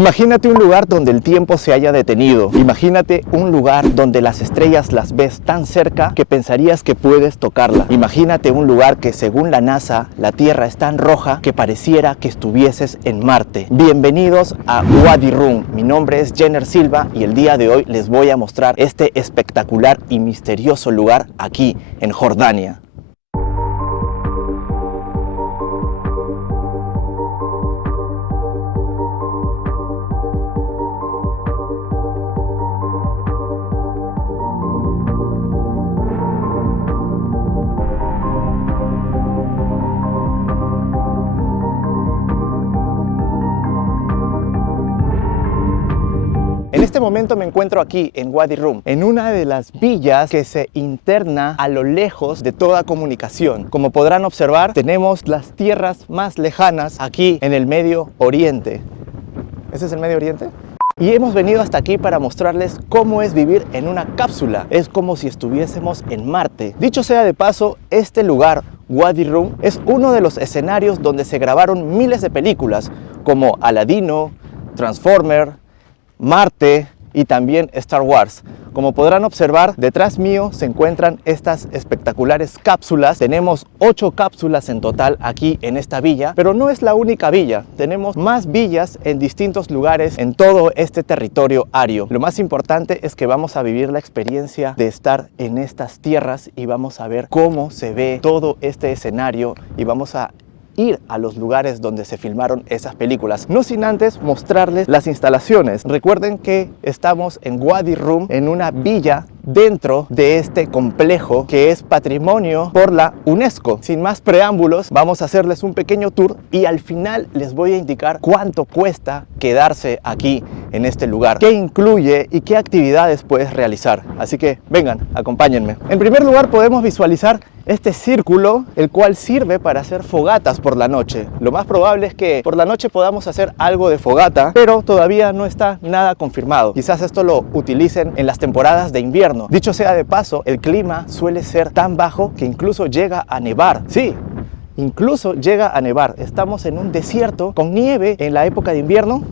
Imagínate un lugar donde el tiempo se haya detenido. Imagínate un lugar donde las estrellas las ves tan cerca que pensarías que puedes tocarla. Imagínate un lugar que según la NASA, la Tierra es tan roja que pareciera que estuvieses en Marte. Bienvenidos a Wadi Rum. Mi nombre es Jenner Silva y el día de hoy les voy a mostrar este espectacular y misterioso lugar aquí en Jordania. En este momento me encuentro aquí en Wadi Rum, en una de las villas que se interna a lo lejos de toda comunicación. Como podrán observar, tenemos las tierras más lejanas aquí en el Medio Oriente. ¿Ese es el Medio Oriente? Y hemos venido hasta aquí para mostrarles cómo es vivir en una cápsula. Es como si estuviésemos en Marte. Dicho sea de paso, este lugar, Wadi Rum, es uno de los escenarios donde se grabaron miles de películas como Aladino, Transformer, Marte y también Star Wars. Como podrán observar, detrás mío se encuentran estas espectaculares cápsulas. Tenemos 8 cápsulas en total aquí en esta villa, pero no es la única villa. Tenemos más villas en distintos lugares en todo este territorio ario. Lo más importante es que vamos a vivir la experiencia de estar en estas tierras y vamos a ver cómo se ve todo este escenario y vamos a ir a los lugares donde se filmaron esas películas, no sin antes mostrarles las instalaciones. Recuerden que estamos en Wadi Rum, en una villa dentro de este complejo que es patrimonio por la UNESCO. Sin más preámbulos, vamos a hacerles un pequeño tour y al final les voy a indicar cuánto cuesta quedarse aquí en este lugar, qué incluye y qué actividades puedes realizar. Así que vengan, acompáñenme. En primer lugar podemos visualizar este círculo, el cual sirve para hacer fogatas por la noche. Lo más probable es que por la noche podamos hacer algo de fogata, pero todavía no está nada confirmado. Quizás esto lo utilicen en las temporadas de invierno. Dicho sea de paso, el clima suele ser tan bajo que incluso llega a nevar. Sí, incluso llega a nevar. Estamos en un desierto con nieve en la época de invierno.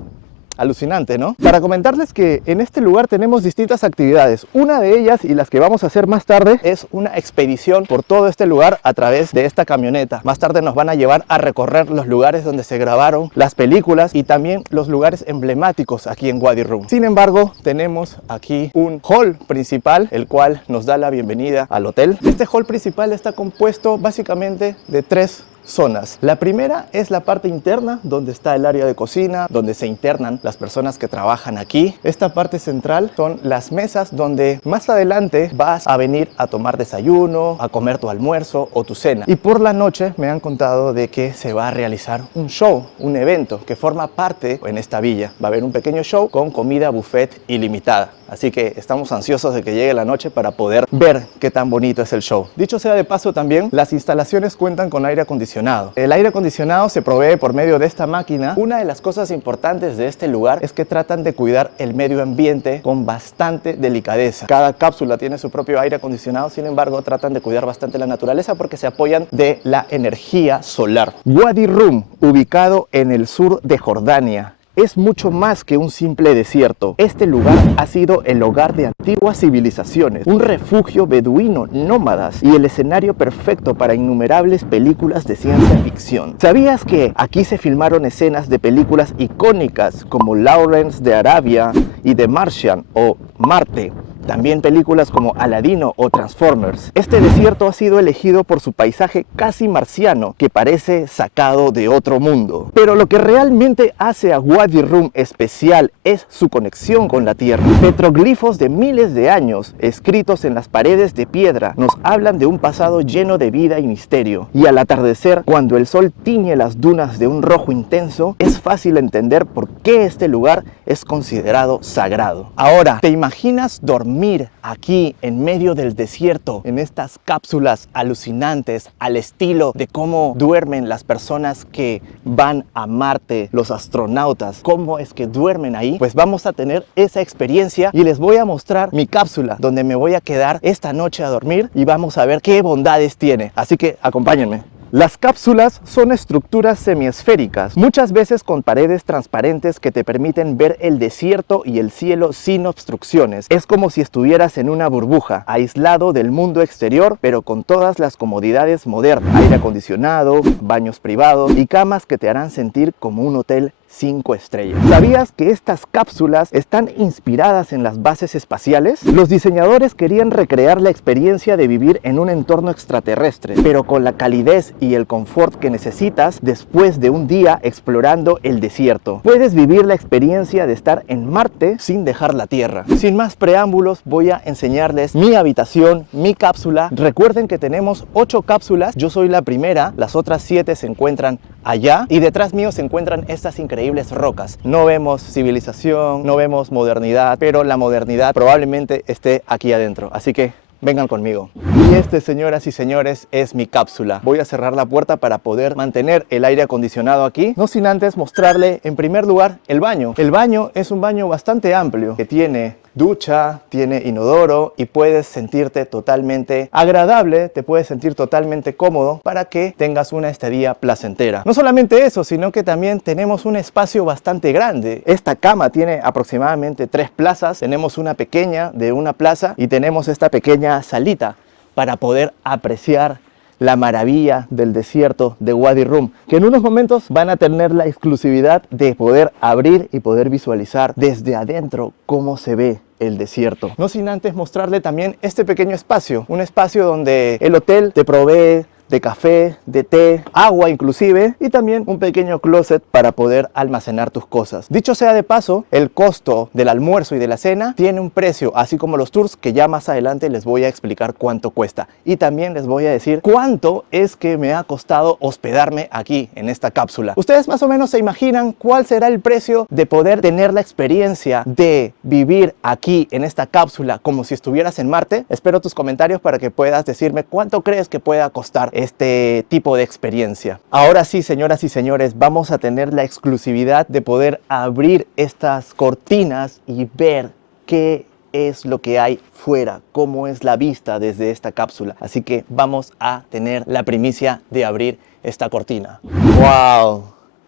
Alucinante, ¿no? Para comentarles que en este lugar tenemos distintas actividades. Una de ellas, y las que vamos a hacer más tarde, es una expedición por todo este lugar a través de esta camioneta. Más tarde nos van a llevar a recorrer los lugares donde se grabaron las películas y también los lugares emblemáticos aquí en Wadi Rum. Sin embargo, tenemos aquí un hall principal, el cual nos da la bienvenida al hotel. Este hall principal está compuesto básicamente de 3 zonas. La primera es la parte interna, donde está el área de cocina, donde se internan las personas que trabajan aquí. Esta parte central son las mesas donde más adelante vas a venir a tomar desayuno, a comer tu almuerzo o tu cena. Y por la noche me han contado de que se va a realizar un show, un evento que forma parte en esta villa. Va a haber un pequeño show con comida buffet ilimitada. Así que estamos ansiosos de que llegue la noche para poder ver qué tan bonito es el show. Dicho sea de paso también, las instalaciones cuentan con aire acondicionado. El aire acondicionado se provee por medio de esta máquina. Una de las cosas importantes de este lugar es que tratan de cuidar el medio ambiente con bastante delicadeza. Cada cápsula tiene su propio aire acondicionado, sin embargo tratan de cuidar bastante la naturaleza porque se apoyan de la energía solar. Wadi Rum, ubicado en el sur de Jordania, es mucho más que un simple desierto. Este lugar ha sido el hogar de antiguas civilizaciones, un refugio beduino nómadas y el escenario perfecto para innumerables películas de ciencia ficción. ¿Sabías que aquí se filmaron escenas de películas icónicas como Lawrence de Arabia y The Martian o Marte? También películas como Aladino o Transformers. Este desierto ha sido elegido por su paisaje casi marciano, que parece sacado de otro mundo. Pero lo que realmente hace a Wadi Rum especial es su conexión con la tierra. Petroglifos de miles de años, escritos en las paredes de piedra, nos hablan de un pasado lleno de vida y misterio. Y al atardecer, cuando el sol tiñe las dunas de un rojo intenso, es fácil entender por qué este lugar es considerado sagrado. Ahora, ¿te imaginas dormir aquí en medio del desierto, en estas cápsulas alucinantes al estilo de cómo duermen las personas que van a Marte, los astronautas? ¿Cómo es que duermen ahí? Pues vamos a tener esa experiencia y les voy a mostrar mi cápsula donde me voy a quedar esta noche a dormir y vamos a ver qué bondades tiene. Así que acompáñenme. Las cápsulas son estructuras semiesféricas, muchas veces con paredes transparentes que te permiten ver el desierto y el cielo sin obstrucciones. Es como si estuvieras en una burbuja, aislado del mundo exterior, pero con todas las comodidades modernas. Aire acondicionado, baños privados y camas que te harán sentir como un hotel 5 estrellas. ¿Sabías que estas cápsulas están inspiradas en las bases espaciales? Los diseñadores querían recrear la experiencia de vivir en un entorno extraterrestre, pero con la calidez y el confort que necesitas después de un día explorando el desierto. Puedes vivir la experiencia de estar en Marte sin dejar la Tierra. Sin más preámbulos, voy a enseñarles mi habitación, mi cápsula. Recuerden que tenemos 8 cápsulas, yo soy la primera, las otras 7 se encuentran allá y detrás mío se encuentran estas increíbles rocas. No vemos civilización, no vemos modernidad, pero la modernidad probablemente esté aquí adentro, así que vengan conmigo. Y este, señoras y señores, es mi cápsula. Voy a cerrar la puerta para poder mantener el aire acondicionado aquí, no sin antes mostrarle en primer lugar el baño. El baño es un baño bastante amplio que tiene ducha, tiene inodoro y puedes sentirte totalmente agradable, te puedes sentir totalmente cómodo para que tengas una estadía placentera. No solamente eso, sino que también tenemos un espacio bastante grande. Esta cama tiene aproximadamente 3 plazas, tenemos una pequeña de una plaza y tenemos esta pequeña salita para poder apreciar la maravilla del desierto de Wadi Rum, que en unos momentos van a tener la exclusividad de poder abrir y poder visualizar desde adentro cómo se ve el desierto. No sin antes mostrarle también este pequeño espacio, un espacio donde el hotel te provee de café, de té, agua inclusive, y también un pequeño closet para poder almacenar tus cosas. Dicho sea de paso, el costo del almuerzo y de la cena tiene un precio, así como los tours, que ya más adelante les voy a explicar cuánto cuesta. Y también les voy a decir cuánto es que me ha costado hospedarme aquí en esta cápsula. Ustedes más o menos se imaginan cuál será el precio de poder tener la experiencia de vivir aquí en esta cápsula como si estuvieras en Marte. Espero tus comentarios para que puedas decirme cuánto crees que pueda costar este tipo de experiencia. Ahora sí, señoras y señores, vamos a tener la exclusividad de poder abrir estas cortinas y ver qué es lo que hay fuera, cómo es la vista desde esta cápsula. Así que vamos a tener la primicia de abrir esta cortina. ¡Wow!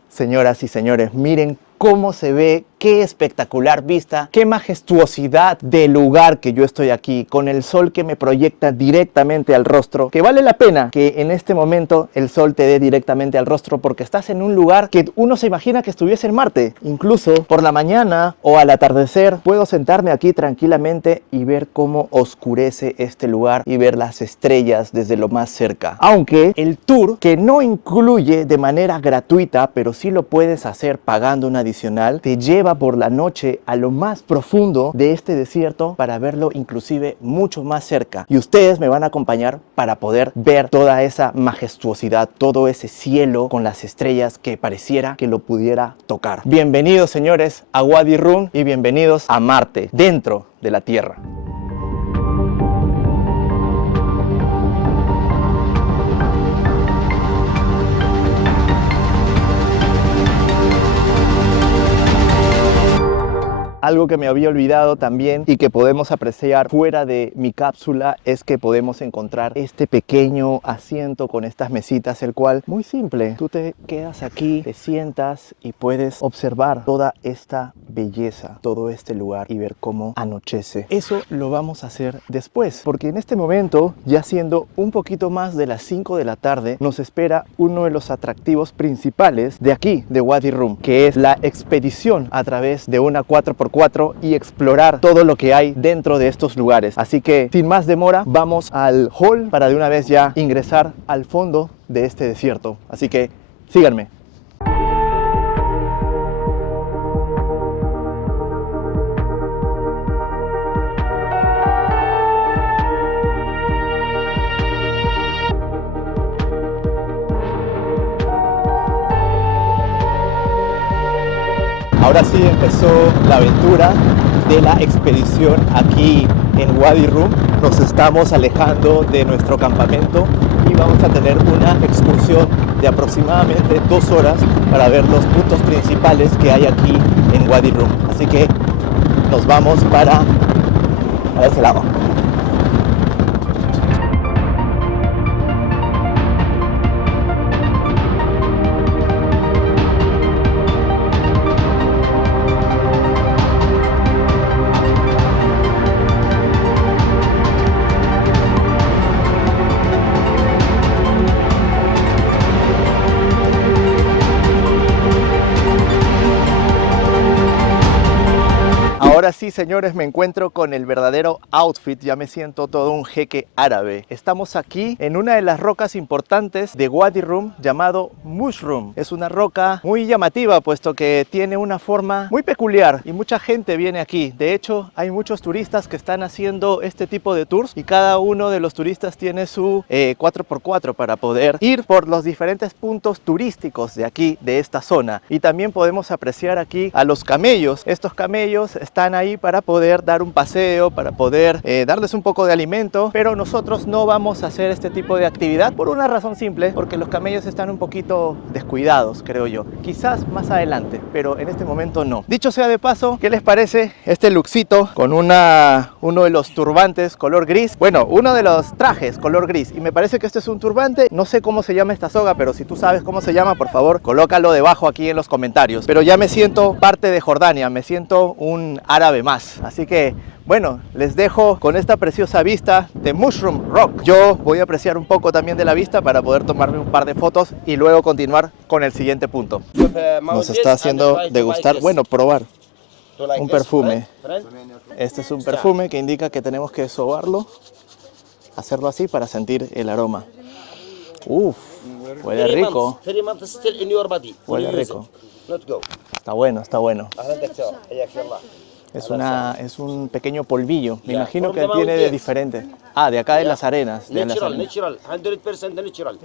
Señoras y señores, miren cómo se ve, qué espectacular vista, qué majestuosidad del lugar que yo estoy aquí, con el sol que me proyecta directamente al rostro, que vale la pena que en este momento el sol te dé directamente al rostro porque estás en un lugar que uno se imagina que estuviese en Marte. Incluso por la mañana o al atardecer puedo sentarme aquí tranquilamente y ver cómo oscurece este lugar y ver las estrellas desde lo más cerca. Aunque el tour, que no incluye de manera gratuita, pero sí lo puedes hacer pagando una adicional, te lleva por la noche a lo más profundo de este desierto para verlo inclusive mucho más cerca. Y ustedes me van a acompañar para poder ver toda esa majestuosidad, todo ese cielo con las estrellas que pareciera que lo pudiera tocar. Bienvenidos, señores, a Wadi Rum y bienvenidos a Marte, dentro de la Tierra. Algo que me había olvidado también y que podemos apreciar fuera de mi cápsula es que podemos encontrar este pequeño asiento con estas mesitas, el cual, muy simple, tú te quedas aquí, te sientas y puedes observar toda esta belleza, todo este lugar y ver cómo anochece. Eso lo vamos a hacer después, porque en este momento, ya siendo un poquito más de las 5 de la tarde, nos espera uno de los atractivos principales de aquí, de Wadi Rum, que es la expedición a través de una 4x4 y explorar todo lo que hay dentro de estos lugares. Así que sin más demora vamos al hall para de una vez ya ingresar al fondo de este desierto. Así que síganme. Ahora sí empezó la aventura de la expedición aquí en Wadi Rum. Nos estamos alejando de nuestro campamento y vamos a tener una excursión de aproximadamente 2 horas para ver los puntos principales que hay aquí en Wadi Rum. Así que nos vamos para ese lado. Ahora sí, señores, me encuentro con el verdadero outfit. Ya me siento todo un jeque árabe. Estamos aquí en una de las rocas importantes de Wadi Rum llamado Mushroom. Es una roca muy llamativa puesto que tiene una forma muy peculiar y mucha gente viene aquí. De hecho, hay muchos turistas que están haciendo este tipo de tours y cada uno de los turistas tiene su 4x4 para poder ir por los diferentes puntos turísticos de aquí, de esta zona. Y también podemos apreciar aquí a los camellos. Estos camellos están ahí para poder dar un paseo, para poder darles un poco de alimento, pero nosotros no vamos a hacer este tipo de actividad por una razón simple, porque los camellos están un poquito descuidados, creo yo. Quizás más adelante, pero en este momento no. Dicho sea de paso, ¿qué les parece este lookcito con uno de los turbantes color gris? Bueno, uno de los trajes color gris, y me parece que este es un turbante. No sé cómo se llama esta soga, pero si tú sabes cómo se llama, por favor, colócalo debajo aquí en los comentarios. Pero ya me siento parte de Jordania, me siento un árabe más. Así que, bueno, les dejo con esta preciosa vista de Mushroom Rock. Yo voy a apreciar un poco también de la vista para poder tomarme un par de fotos y luego continuar con el siguiente punto. Nos está haciendo degustar, bueno, probar un perfume. Este es un perfume que indica que tenemos que sobarlo, hacerlo así para sentir el aroma. Uff, huele rico. Huele rico. Está bueno, está bueno. Es un pequeño polvillo. Me imagino que tiene de diferente. Ah, de acá de las arenas. De las arenas.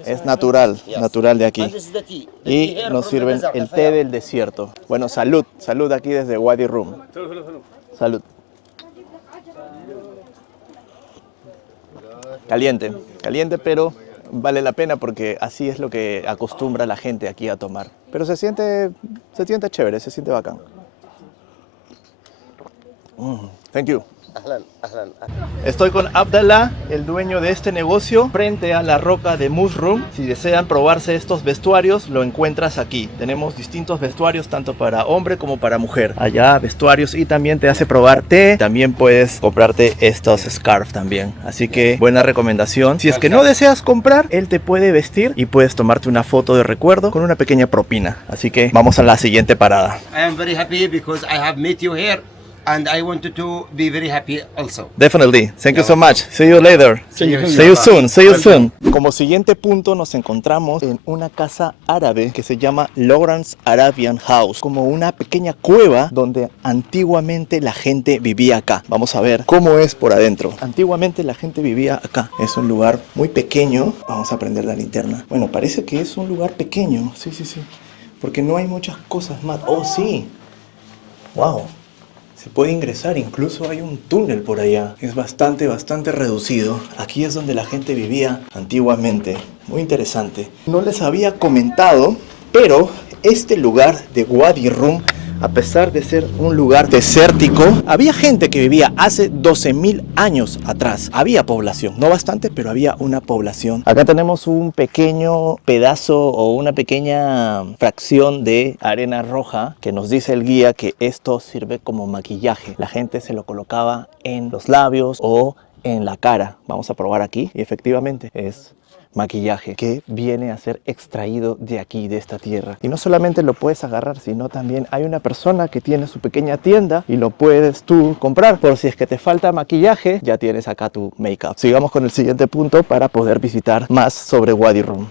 Es natural, natural de aquí. Y nos sirven el té del desierto. Bueno, salud, salud aquí desde Wadi Rum. Salud. Caliente, caliente, pero vale la pena porque así es lo que acostumbra la gente aquí a tomar. Pero se siente chévere, se siente bacán. Thank you. Estoy con Abdallah, el dueño de este negocio, frente a la roca de Mushroom. Si desean probarse estos vestuarios, lo encuentras aquí. Tenemos distintos vestuarios, tanto para hombre como para mujer. Allá vestuarios, y también te hace probar té. También puedes comprarte estos scarf también. Así que buena recomendación. Si es que no deseas comprar, él te puede vestir y puedes tomarte una foto de recuerdo con una pequeña propina. Así que vamos a la siguiente parada. I am very happy because I have met you here. And I wanted to be very happy also. Definitely. Thank you so much. See you later. See you soon. See you soon. Como siguiente punto nos encontramos en una casa árabe que se llama Lawrence Arabian House, como una pequeña cueva donde antiguamente la gente vivía acá. Vamos a ver cómo es por adentro. Antiguamente la gente vivía acá. Es un lugar muy pequeño. Vamos a prender la linterna. Bueno, parece que es un lugar pequeño. Sí. Porque no hay muchas cosas más. Oh, sí. Wow. Se puede ingresar, incluso hay un túnel por allá. Es bastante reducido. Aquí es donde la gente vivía antiguamente. Muy interesante. No les había comentado, pero este lugar de Wadi Rum, a pesar de ser un lugar desértico, había gente que vivía hace 12.000 años atrás. Había población, no bastante, pero había una población. Acá tenemos un pequeño pedazo o una pequeña fracción de arena roja que nos dice el guía que esto sirve como maquillaje. La gente se lo colocaba en los labios o en la cara. Vamos a probar aquí y efectivamente es maquillaje que viene a ser extraído de aquí, de esta tierra. Y no solamente lo puedes agarrar, sino también hay una persona que tiene su pequeña tienda y lo puedes tú comprar. Por si es que te falta maquillaje, ya tienes acá tu make-up. Sigamos con el siguiente punto para poder visitar más sobre Wadi Rum.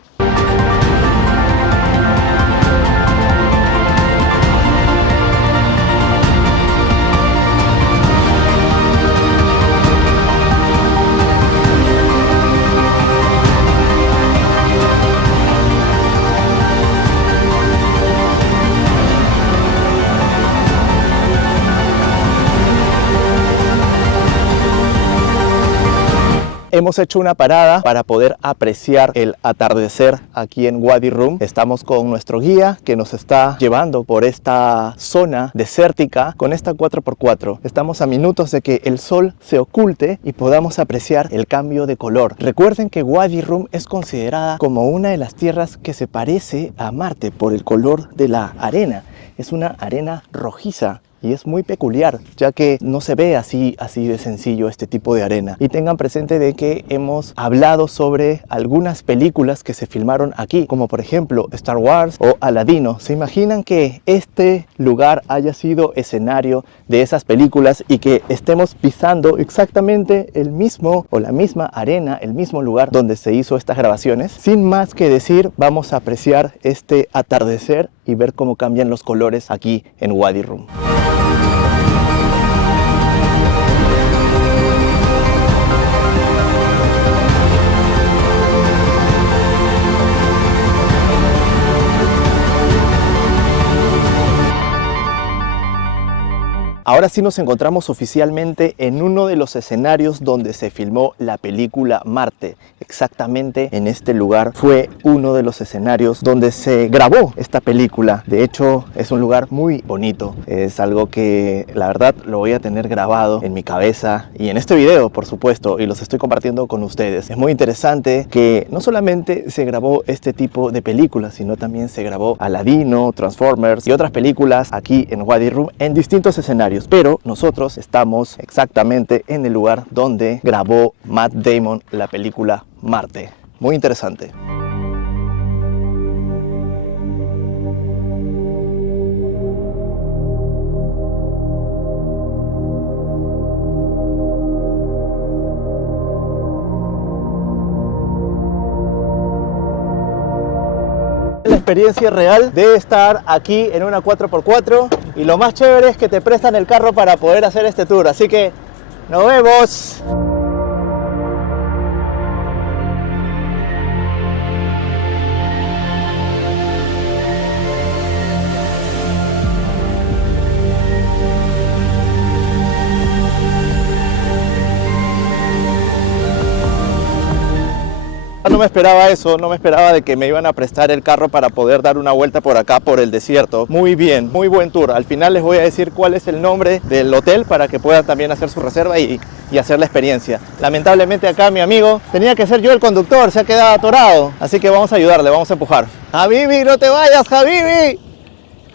Hemos hecho una parada para poder apreciar el atardecer aquí en Wadi Rum. Estamos con nuestro guía que nos está llevando por esta zona desértica con esta 4x4. Estamos a minutos de que el sol se oculte y podamos apreciar el cambio de color. Recuerden que Wadi Rum es considerada como una de las tierras que se parece a Marte por el color de la arena. Es una arena rojiza y es muy peculiar, ya que no se ve así de sencillo este tipo de arena. Y tengan presente de que hemos hablado sobre algunas películas que se filmaron aquí, como por ejemplo Star Wars o Aladino. ¿Se imaginan que este lugar haya sido escenario de esas películas y que estemos pisando exactamente el mismo o la misma arena, el mismo lugar donde se hizo estas grabaciones? Sin más que decir, vamos a apreciar este atardecer y ver cómo cambian los colores aquí en Wadi Rum. Ahora sí nos encontramos oficialmente en uno de los escenarios donde se filmó la película Marte. Exactamente en este lugar fue uno de los escenarios donde se grabó esta película. De hecho, es un lugar muy bonito. Es algo que la verdad lo voy a tener grabado en mi cabeza y en este video, por supuesto, y los estoy compartiendo con ustedes. Es muy interesante que no solamente se grabó este tipo de películas, sino también se grabó Aladino, Transformers y otras películas aquí en Wadi Rum en distintos escenarios. Pero nosotros estamos exactamente en el lugar donde grabó Matt Damon la película Marte. Muy interesante. La experiencia real de estar aquí en una 4x4 y lo más chévere es que te prestan el carro para poder hacer este tour, así que nos vemos. No me esperaba eso, no me esperaba de que me iban a prestar el carro para poder dar una vuelta por acá, por el desierto. Muy bien, muy buen tour. Al final les voy a decir cuál es el nombre del hotel para que puedan también hacer su reserva y hacer la experiencia. Lamentablemente acá mi amigo, tenía que ser yo el conductor, se ha quedado atorado. Así que vamos a ayudarle, vamos a empujar. Habibi, no te vayas, Habibi.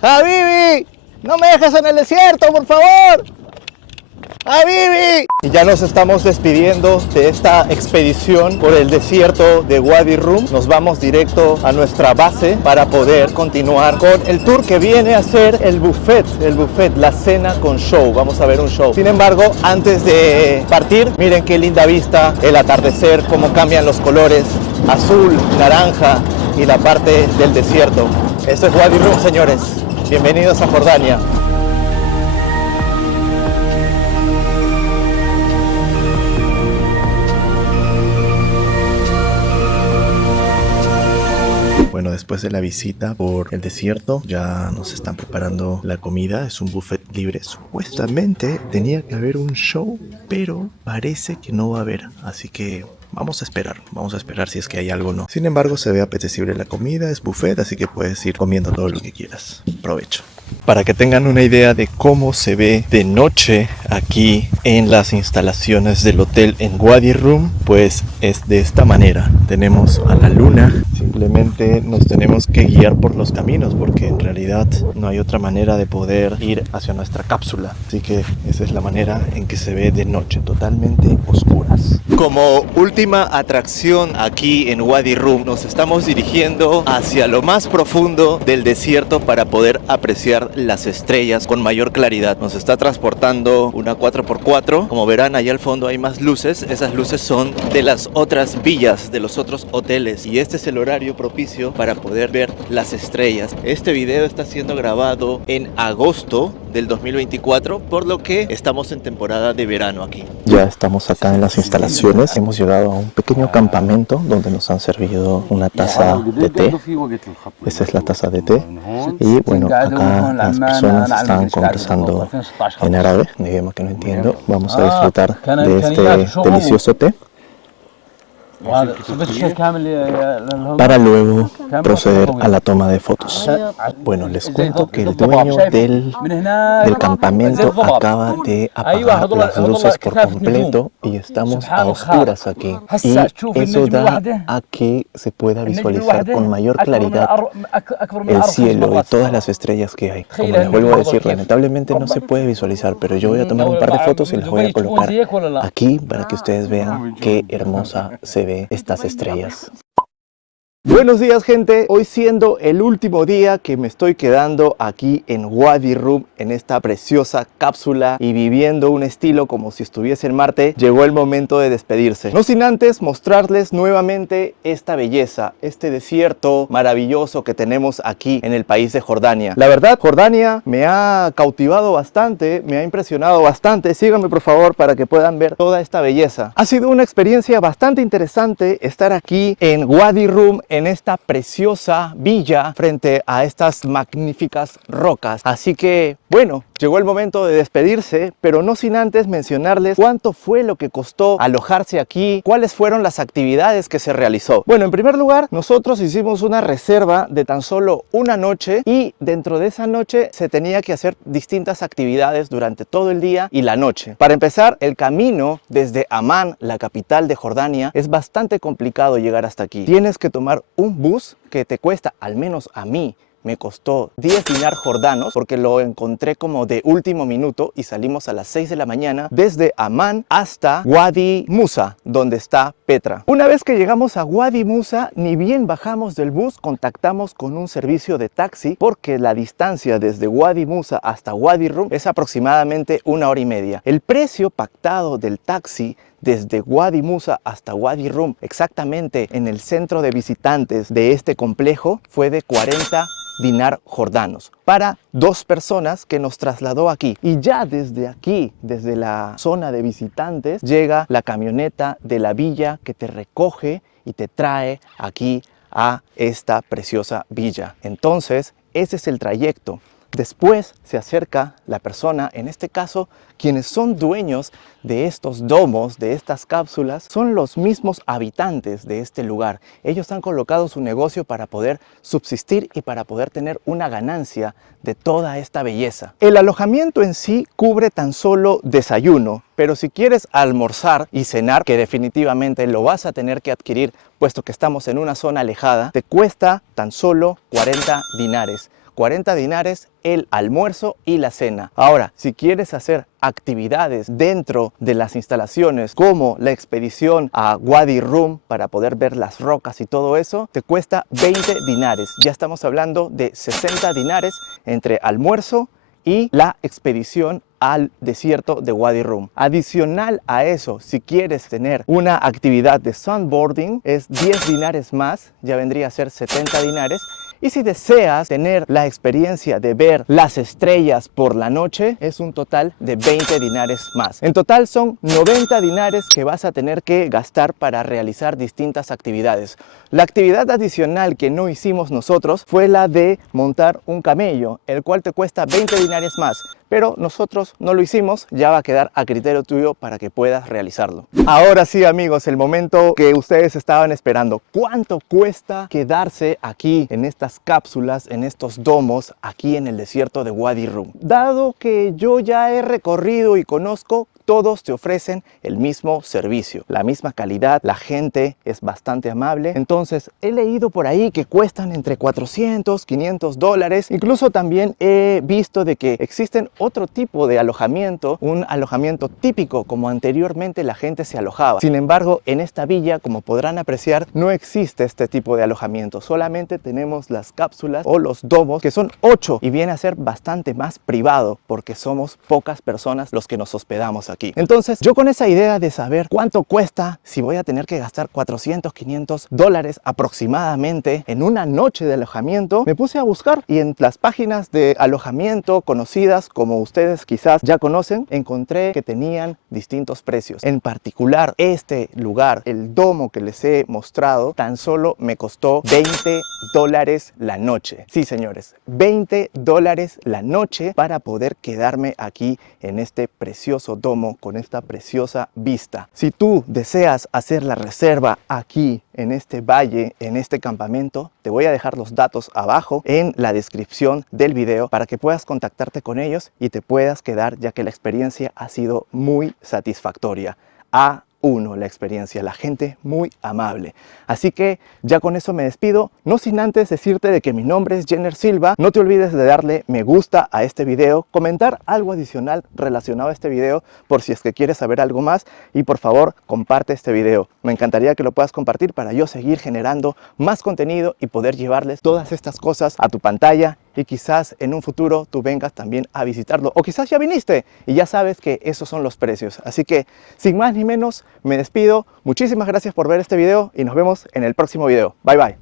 Habibi, no me dejes en el desierto, por favor. ¡Habibi! Y ya nos estamos despidiendo de esta expedición por el desierto de Wadi Rum. Nos vamos directo a nuestra base para poder continuar con el tour que viene a ser el buffet, la cena con show. Vamos a ver un show. Sin embargo, antes de partir, miren qué linda vista, el atardecer, cómo cambian los colores, azul, naranja y la parte del desierto. Esto es Wadi Rum, señores. Bienvenidos a Jordania. Bueno, después de la visita por el desierto, ya nos están preparando la comida. Es un buffet libre. Supuestamente tenía que haber un show, pero parece que no va a haber. Así que vamos a esperar si es que hay algo o no. Sin embargo, se ve apetecible la comida, es buffet, así que puedes ir comiendo todo lo que quieras. Provecho. Para que tengan una idea de cómo se ve de noche aquí en las instalaciones del hotel en Wadi Rum, pues es de esta manera. Tenemos a la luna, simplemente nos tenemos que guiar por los caminos porque en realidad no hay otra manera de poder ir hacia nuestra cápsula. Así que esa es la manera en que se ve de noche, totalmente oscuras. Como última atracción aquí en Wadi Rum, nos estamos dirigiendo hacia lo más profundo del desierto para poder apreciar las estrellas con mayor claridad. Nos está transportando una 4x4. Como verán, allá al fondo hay más luces. Esas luces son de las otras villas, de los otros hoteles. Y este es el horario propicio para poder ver las estrellas. Este video está siendo grabado en agosto del 2024, por lo que estamos en temporada de verano aquí. Ya estamos acá en las instalaciones. Hemos llegado a un pequeño campamento donde nos han servido una taza de té. Esa es la taza de té. Y bueno, acá las personas están conversando en árabe, digamos que no entiendo. Vamos a disfrutar de este delicioso té. para luego proceder a la toma de fotos. Bueno, les cuento que el dueño del campamento acaba de apagar las luces por completo y estamos a oscuras aquí. Y eso da a que se pueda visualizar con mayor claridad el cielo y todas las estrellas que hay. Como les vuelvo a decir, lamentablemente no se puede visualizar, pero yo voy a tomar un par de fotos y las voy a colocar aquí para que ustedes vean qué hermosa se ve estas estrellas. Buenos días, gente. Hoy siendo el último día que me estoy quedando aquí en Wadi Rum, en esta preciosa cápsula y viviendo un estilo como si estuviese en Marte, llegó el momento de despedirse. No sin antes mostrarles nuevamente esta belleza, este desierto maravilloso que tenemos aquí en el país de Jordania. La verdad, Jordania me ha cautivado bastante, me ha impresionado bastante. Síganme por favor para que puedan ver toda esta belleza. Ha sido una experiencia bastante interesante estar aquí en Wadi Rum, en esta preciosa villa frente a estas magníficas rocas. Así que bueno, llegó el momento de despedirse, pero no sin antes mencionarles cuánto fue lo que costó alojarse aquí, cuáles fueron las actividades que se realizó. Bueno, en primer lugar, nosotros hicimos una reserva de tan solo una noche y dentro de esa noche se tenía que hacer distintas actividades durante todo el día y la noche. Para empezar, el camino desde Amán, la capital de Jordania, es bastante complicado llegar hasta aquí. Tienes que tomar un bus que te cuesta, al menos a mí, me costó 10 dinar jordanos porque lo encontré como de último minuto y salimos a las 6 de la mañana desde Amán hasta Wadi Musa, donde está Petra. Una vez que llegamos a Wadi Musa, ni bien bajamos del bus, contactamos con un servicio de taxi porque la distancia desde Wadi Musa hasta Wadi Rum es aproximadamente 1 hora y media. El precio pactado del taxi desde Wadi Musa hasta Wadi Rum, exactamente en el centro de visitantes de este complejo, fue de 40 dinar jordanos para 2 personas que nos trasladó aquí. Y ya desde aquí, desde la zona de visitantes, llega la camioneta de la villa que te recoge y te trae aquí a esta preciosa villa. Entonces, ese es el trayecto. Después se acerca la persona, en este caso, quienes son dueños de estos domos, de estas cápsulas, son los mismos habitantes de este lugar. Ellos han colocado su negocio para poder subsistir y para poder tener una ganancia de toda esta belleza. El alojamiento en sí cubre tan solo desayuno, pero si quieres almorzar y cenar, que definitivamente lo vas a tener que adquirir puesto que estamos en una zona alejada, te cuesta tan solo 40 dinares. 40 dinares el almuerzo y la cena. Ahora, si quieres hacer actividades dentro de las instalaciones como la expedición a Wadi Rum para poder ver las rocas y todo eso, te cuesta 20 dinares. Ya estamos hablando de 60 dinares entre almuerzo y la expedición al desierto de Wadi Rum. Adicional a eso, si quieres tener una actividad de sandboarding, es 10 dinares más, ya vendría a ser 70 dinares. Y si deseas tener la experiencia de ver las estrellas por la noche, es un total de 20 dinares más. En total son 90 dinares que vas a tener que gastar para realizar distintas actividades. La actividad adicional que no hicimos nosotros fue la de montar un camello, el cual te cuesta 20 dinares más. Pero nosotros no lo hicimos, ya va a quedar a criterio tuyo para que puedas realizarlo. Ahora sí, amigos, el momento que ustedes estaban esperando. ¿Cuánto cuesta quedarse aquí en estas cápsulas, en estos domos, aquí en el desierto de Wadi Rum? Dado que yo ya he recorrido y conozco, todos te ofrecen el mismo servicio, la misma calidad, la gente es bastante amable. Entonces he leído por ahí que cuestan entre 400, 500 dólares. Incluso también he visto de que existen otro tipo de alojamiento, un alojamiento típico como anteriormente la gente se alojaba. Sin embargo, en esta villa, como podrán apreciar, no existe este tipo de alojamiento. Solamente tenemos las cápsulas o los domos, que son 8 y viene a ser bastante más privado porque somos pocas personas los que nos hospedamos aquí. Entonces, yo con esa idea de saber cuánto cuesta, si voy a tener que gastar 400, 500 dólares aproximadamente en una noche de alojamiento, me puse a buscar y en las páginas de alojamiento conocidas como como ustedes quizás ya conocen, encontré que tenían distintos precios. En particular, este lugar, el domo que les he mostrado, tan solo me costó $20 la noche. Sí, señores, $20 la noche para poder quedarme aquí en este precioso domo con esta preciosa vista. Si tú deseas hacer la reserva aquí en este valle, en este campamento, te voy a dejar los datos abajo en la descripción del video para que puedas contactarte con ellos y te puedas quedar, ya que la experiencia ha sido muy satisfactoria. La experiencia, la gente muy amable. Así que ya con eso me despido, no sin antes decirte de que mi nombre es Jenner Silva. No te olvides de darle me gusta a este video, comentar algo adicional relacionado a este video por si es que quieres saber algo más, y por favor comparte este video. Me encantaría que lo puedas compartir para yo seguir generando más contenido y poder llevarles todas estas cosas a tu pantalla, y quizás en un futuro tú vengas también a visitarlo, o quizás ya viniste y ya sabes que esos son los precios. Así que sin más ni menos me despido. Muchísimas gracias por ver este video y nos vemos en el próximo video. Bye bye.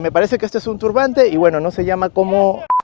Me parece que este es un turbante y bueno, no se llama como